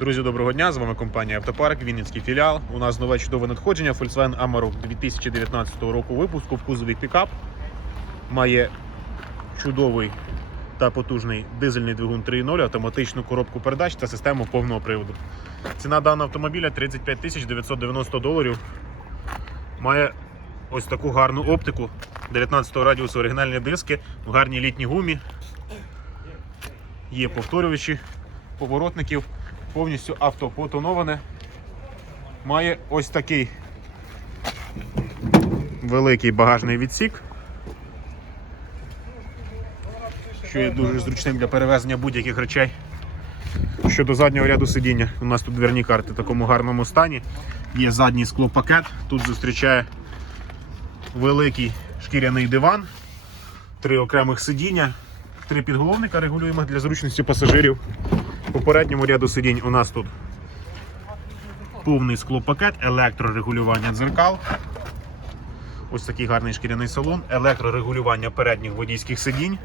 Друзі, доброго дня! З вами компанія Автопарк, Вінницький філіал. У нас нове чудове надходження Volkswagen Amarok 2019 року випуску в кузові пікап. Має чудовий та потужний дизельний двигун 3.0, автоматичну коробку передач та систему повного приводу. Ціна даного автомобіля 35 990 доларів. Має ось таку гарну оптику. 19 радіусу оригінальні диски, в гарній літній гумі. Є повторювачі поворотників, повністю автопотоноване. Має ось такий великий багажний відсік, що є дуже зручним для перевезення будь-яких речей. Щодо заднього ряду сидіння, у нас тут дверні карти в такому гарному стані. Є задній склопакет, тут зустрічає великий шкіряний диван, три окремих сидіння, три підголовника регулюємо для зручності пасажирів. В попередньому ряду сидінь у нас тут повний склопакет, електрорегулювання дзеркал. Ось такий гарний шкіряний салон, електрорегулювання передніх водійських сидінь.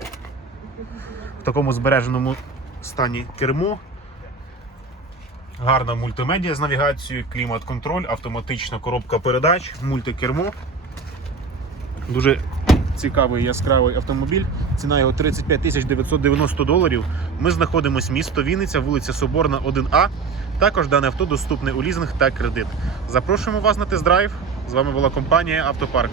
В такому збереженому стані кермо. Гарна мультимедіа з навігацією, клімат-контроль, автоматична коробка передач, мультикермо. Дуже цікавий яскравий автомобіль. Ціна його 35 тисяч 990 доларів. Ми знаходимося місто Вінниця, вулиця Соборна, 1А. Також дане авто доступне у лізинг та кредит. Запрошуємо вас на тест-драйв. З вами була компанія Автопарк.